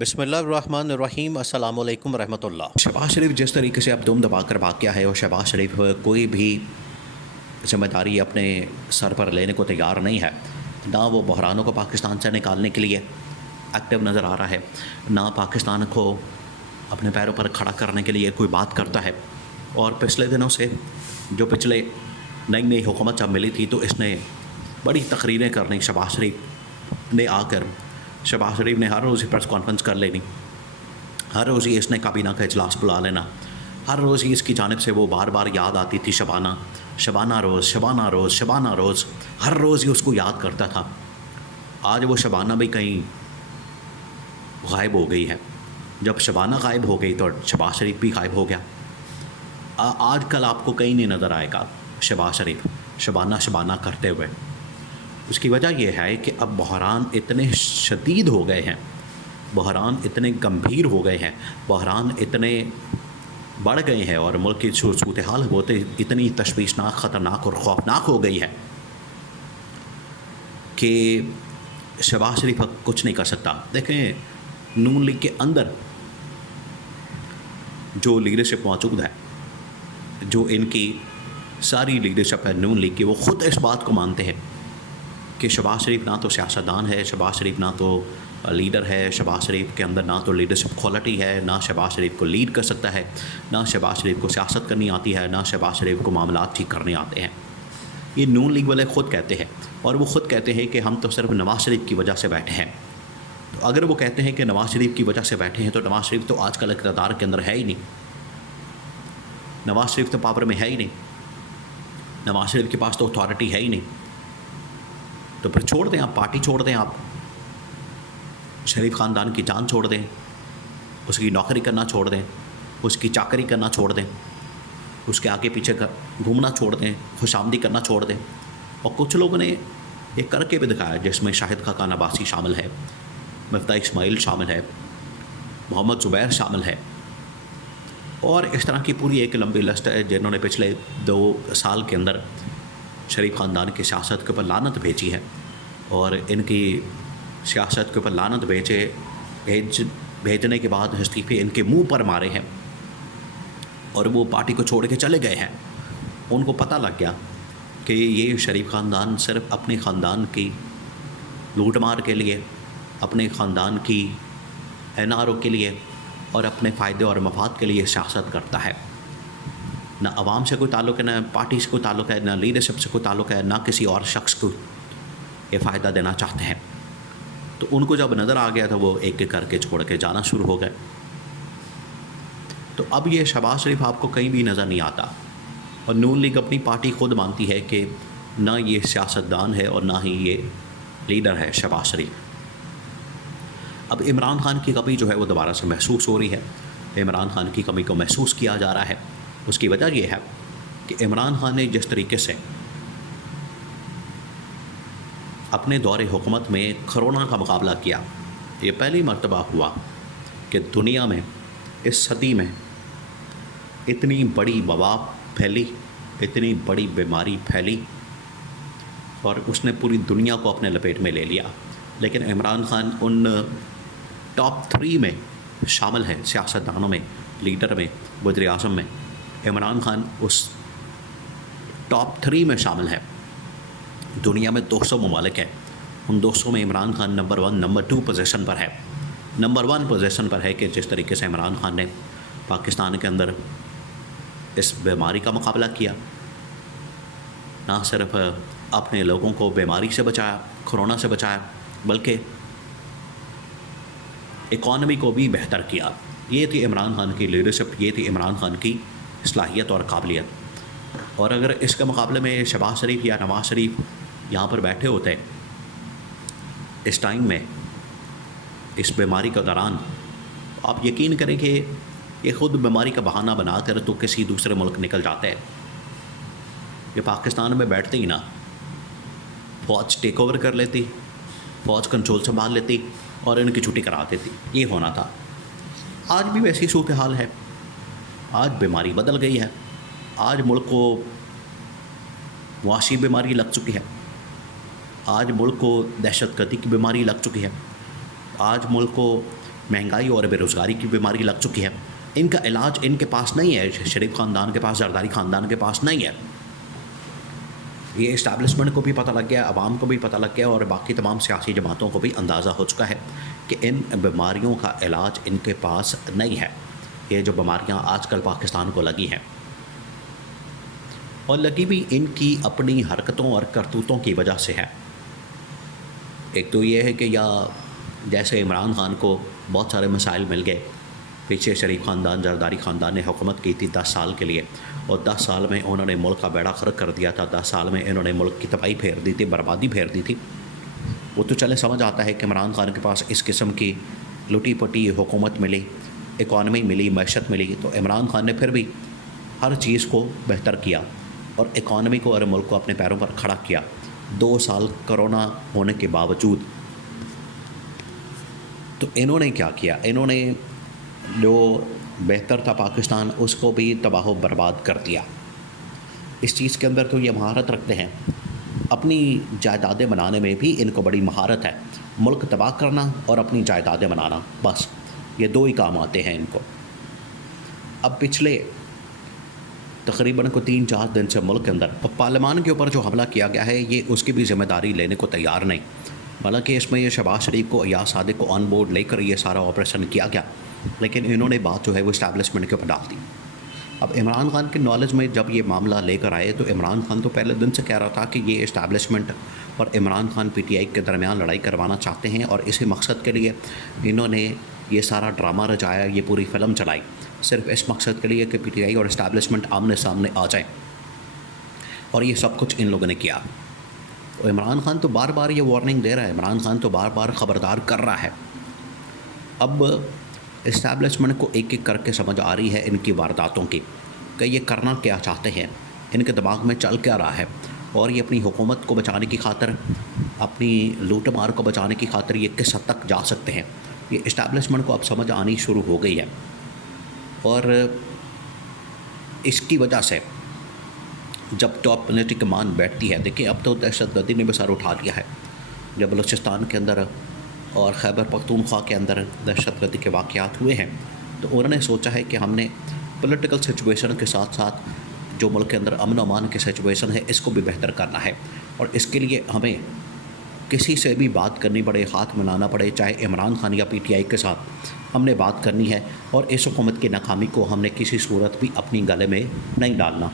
بسم اللہ الرحمن الرحیم۔ السلام علیکم ورحمۃ اللہ۔ شہباز شریف جس طریقے سے اب دم دبا کر بھاگ گیا ہے اور شہباز شریف کوئی بھی ذمہ داری اپنے سر پر لینے کو تیار نہیں ہے، نہ وہ بحرانوں کو پاکستان سے نکالنے کے لیے ایکٹیو نظر آ رہا ہے، نہ پاکستان کو اپنے پیروں پر کھڑا کرنے کے لیے کوئی بات کرتا ہے۔ اور پچھلے دنوں سے جو پچھلے نئی حکومت جب ملی تھی تو اس نے بڑی تقریریں کرنی، شہباز شریف نے آ کر شہباز شریف نے ہر روز ہی پریس کانفرنس کر لینی، ہر روز ہی اس نے کابینہ کا اجلاس بلا لینا، ہر روز ہی اس کی جانب سے وہ بار بار یاد آتی تھی شبانہ روز، ہر روز ہی اس کو یاد کرتا تھا۔ آج وہ شبانہ بھی کہیں غائب ہو گئی ہے۔ جب شبانہ غائب ہو گئی تو شہباز شریف بھی غائب ہو گیا۔ آج کل آپ کو کہیں نہیں نظر آئے گا شہباز شریف شبانہ کرتے ہوئے۔ اس کی وجہ یہ ہے کہ اب بحران اتنے شدید ہو گئے ہیں، بحران اتنے گمبھیر ہو گئے ہیں، بحران اتنے بڑھ گئے ہیں اور ملک کی صورتحال ہوتے اتنی تشویشناک، خطرناک اور خوفناک ہو گئی ہے کہ شہباز شریف اب کچھ نہیں کر سکتا۔ دیکھیں، نون لیگ کے اندر جو لیڈرشپ موجود ہے، جو ان کی ساری لیڈرشپ ہے نون لیگ کی، وہ خود اس بات کو مانتے ہیں کہ شہباز شریف نہ تو سیاستدان ہے، شہباز شریف نہ تو لیڈر ہے، شہباز شریف کے اندر نہ تو لیڈرشپ کوالٹی ہے، نہ شہباز شریف کو لیڈ کر سکتا ہے، نہ شہباز شریف کو سیاست کرنی آتی ہے، نہ شہباز شریف کو معاملات ٹھیک کرنے آتے ہیں۔ یہ نون لیگ والے خود کہتے ہیں، اور وہ خود کہتے ہیں کہ ہم تو صرف نواز شریف کی وجہ سے بیٹھے ہیں۔ تو اگر وہ کہتے ہیں کہ نواز شریف کی وجہ سے بیٹھے ہیں تو نواز شریف تو آج کل اقتدار کے اندر ہے ہی نہیں، نواز شریف تو پاور میں ہے ہی نہیں، نواز شریف کے پاس تو اتھارٹی ہے ہی نہیں۔ تو پھر چھوڑ دیں، آپ پارٹی چھوڑ دیں، آپ شریف خاندان کی جان چھوڑ دیں، اس کی نوکری کرنا چھوڑ دیں، اس کی چاکری کرنا چھوڑ دیں، اس کے آگے پیچھے گھومنا چھوڑ دیں، خوش آمدی کرنا چھوڑ دیں۔ اور کچھ لوگوں نے یہ کر کے بھی دکھایا، جس میں شاہد خاقان عباسی شامل ہے، مفتاح اسماعیل شامل ہے، محمد زبیر شامل ہے، اور اس طرح کی پوری ایک لمبی لسٹ ہے جنہوں نے پچھلے 2 سال کے اندر شریف خاندان کی سیاست کے اوپر لعنت بھیجی ہے، اور ان کی سیاست کے اوپر لعنت بھیجنے کے بعد استعفے ان کے منہ پر مارے ہیں، اور وہ پارٹی کو چھوڑ کے چلے گئے ہیں۔ ان کو پتہ لگ گیا کہ یہ شریف خاندان صرف اپنے خاندان کی لوٹ مار کے لیے، اپنے خاندان کی NRO کے لیے اور اپنے فائدے اور مفاد کے لیے سیاست کرتا ہے۔ نہ عوام سے کوئی تعلق ہے، نہ پارٹی سے کوئی تعلق ہے، نہ لیڈرشپ سے کوئی تعلق ہے، نہ کسی اور شخص کو یہ فائدہ دینا چاہتے ہیں۔ تو ان کو جب نظر آ گیا تو وہ ایک ایک کر کے چھوڑ کے جانا شروع ہو گئے۔ تو اب یہ شہباز شریف آپ کو کہیں بھی نظر نہیں آتا، اور نون لیگ اپنی پارٹی خود مانتی ہے کہ نہ یہ سیاستدان ہے اور نہ ہی یہ لیڈر ہے شہباز شریف۔ اب عمران خان کی کمی جو ہے وہ دوبارہ سے محسوس ہو رہی ہے، عمران خان کی کمی کو محسوس کیا جا رہا ہے۔ اس کی وجہ یہ ہے کہ عمران خان نے جس طریقے سے اپنے دور حکومت میں کرونا کا مقابلہ کیا، یہ پہلی مرتبہ ہوا کہ دنیا میں اس صدی میں اتنی بڑی وبا پھیلی، اتنی بڑی بیماری پھیلی، اور اس نے پوری دنیا کو اپنے لپیٹ میں لے لیا۔ لیکن عمران خان ان ٹاپ 3 میں شامل ہے، سیاستدانوں میں، لیڈر میں، وزیر اعظم میں۔ عمران خان اس ٹاپ 3 میں شامل ہے۔ دنیا میں 200 ممالک ہیں، ان 200 میں Imran Khan number 1، number 2 position پر ہے۔ نمبر 1 پوزیشن پر ہے کہ جس طریقے سے عمران خان نے پاکستان کے اندر اس بیماری کا مقابلہ کیا، نہ صرف اپنے لوگوں کو بیماری سے بچایا، کرونا سے بچایا، بلکہ اکانومی کو بھی بہتر کیا۔ یہ تھی عمران خان کی لیڈرشپ، یہ تھی عمران خان کی صلاحیت اور قابلیت۔ اور اگر اس کے مقابلے میں شہباز شریف یا نواز شریف یہاں پر بیٹھے ہوتے اس ٹائم میں، اس بیماری کے دوران، آپ یقین کریں کہ یہ خود بیماری کا بہانہ بنا کر تو کسی دوسرے ملک نکل جاتے ہیں۔ یہ پاکستان میں بیٹھتے ہی نا، فوج ٹیک اوور کر لیتی، فوج کنٹرول سنبھال لیتی اور ان کی چھٹی کرا دیتی، یہ ہونا تھا۔ آج بھی ویسی صورتحال ہے، آج بیماری بدل گئی ہے، آج ملک کو معاشی بیماری لگ چکی ہے، آج ملک کو دہشت گردی کی بیماری لگ چکی ہے، آج ملک کو مہنگائی اور بے روزگاری کی بیماری لگ چکی ہے. ان کا علاج ان کے پاس نہیں ہے, شریف خاندان کے پاس, زرداری خاندان کے پاس نہیں ہے. یہ اسٹیبلشمنٹ کو بھی پتہ لگ گیا, عوام کو بھی پتہ لگ گیا, اور باقی تمام سیاسی جماعتوں کو بھی اندازہ ہو چکا ہے کہ ان بیماریوں کا علاج ان کے پاس نہیں ہے. یہ جو بیماریاں آج کل پاکستان کو لگی ہیں, اور لگی بھی ان کی اپنی حرکتوں اور کرتوتوں کی وجہ سے ہے. ایک تو یہ ہے کہ یا جیسے عمران خان کو بہت سارے مسائل مل گئے, پیچھے شریف خاندان, زرداری خاندان نے حکومت کی تھی 10 سال کے لیے, اور 10 سال میں انہوں نے ملک کا بیڑا غرق کر دیا تھا. 10 سال میں انہوں نے ملک کی تباہی پھیر دی تھی, بربادی پھیر دی تھی. وہ تو چلے سمجھ آتا ہے کہ عمران خان کے پاس اس قسم کی لٹی پٹی حکومت ملی, اکانومی ملی, معیشت ملی, تو عمران خان نے پھر بھی ہر چیز کو بہتر کیا اور اکانومی کو اور ملک کو اپنے پیروں پر کھڑا کیا. 2 سال کرونا ہونے کے باوجود تو انہوں نے کیا کیا؟ انہوں نے جو بہتر تھا پاکستان, اس کو بھی تباہ و برباد کر دیا. اس چیز کے اندر تو یہ مہارت رکھتے ہیں, اپنی جائیدادیں بنانے میں بھی ان کو بڑی مہارت ہے. ملک تباہ کرنا اور اپنی جائیدادیں بنانا, بس یہ 2 ہی کام آتے ہیں ان کو. اب پچھلے تقریباً کو 3-4 دن سے ملک کے اندر پارلیمان کے اوپر جو حملہ کیا گیا ہے, یہ اس کی بھی ذمہ داری لینے کو تیار نہیں. حالانکہ اس میں یہ شہباز شریف کو, ایاز صادق کو آن بورڈ لے کر یہ سارا آپریشن کیا گیا, لیکن انہوں نے بات جو ہے وہ اسٹیبلشمنٹ کے اوپر ڈال دی. اب عمران خان کے نالج میں جب یہ معاملہ لے کر آئے, تو عمران خان تو پہلے دن سے کہہ رہا تھا کہ یہ اسٹیبلشمنٹ اور Imran Khan P T I کے درمیان لڑائی کروانا چاہتے ہیں, اور اسی مقصد کے لیے انہوں نے یہ سارا ڈرامہ رچایا, یہ پوری فلم چلائی, صرف اس مقصد کے لیے کہ پی ٹی آئی اور اسٹیبلشمنٹ آمنے سامنے آ جائیں. اور یہ سب کچھ ان لوگوں نے کیا. تو عمران خان تو بار بار یہ وارننگ دے رہا ہے, عمران خان تو بار بار خبردار کر رہا ہے. اب اسٹیبلشمنٹ کو ایک ایک کر کے سمجھ آ رہی ہے ان کی وارداتوں کی, کہ یہ کرنا کیا چاہتے ہیں, ان کے دماغ میں چل کیا رہا ہے, اور یہ اپنی حکومت کو بچانے کی خاطر, اپنی لوٹ مار کو بچانے کی خاطر یہ کس حد تک جا سکتے ہیں. یہ اسٹیبلشمنٹ کو اب سمجھ آنی شروع ہو گئی ہے, اور اس کی وجہ سے جب ٹاپ پولیٹیکل کمان بیٹھتی ہے, دیکھیں اب تو دہشت گردی نے بھی سر اٹھا لیا ہے. جب بلوچستان کے اندر اور خیبر پختونخوا کے اندر دہشت گردی کے واقعات ہوئے ہیں, تو انہوں نے سوچا ہے کہ ہم نے پولیٹیکل سچویشن کے ساتھ ساتھ جو ملک کے اندر امن و امان کی سچویشن ہے, اس کو بھی بہتر کرنا ہے, اور اس کے لیے ہمیں کسی سے بھی بات کرنی پڑے, ہاتھ ملانا پڑے, چاہے عمران خان یا پی ٹی آئی کے ساتھ ہم نے بات کرنی ہے, اور اس حکومت کی ناکامی کو ہم نے کسی صورت بھی اپنی گلے میں نہیں ڈالنا.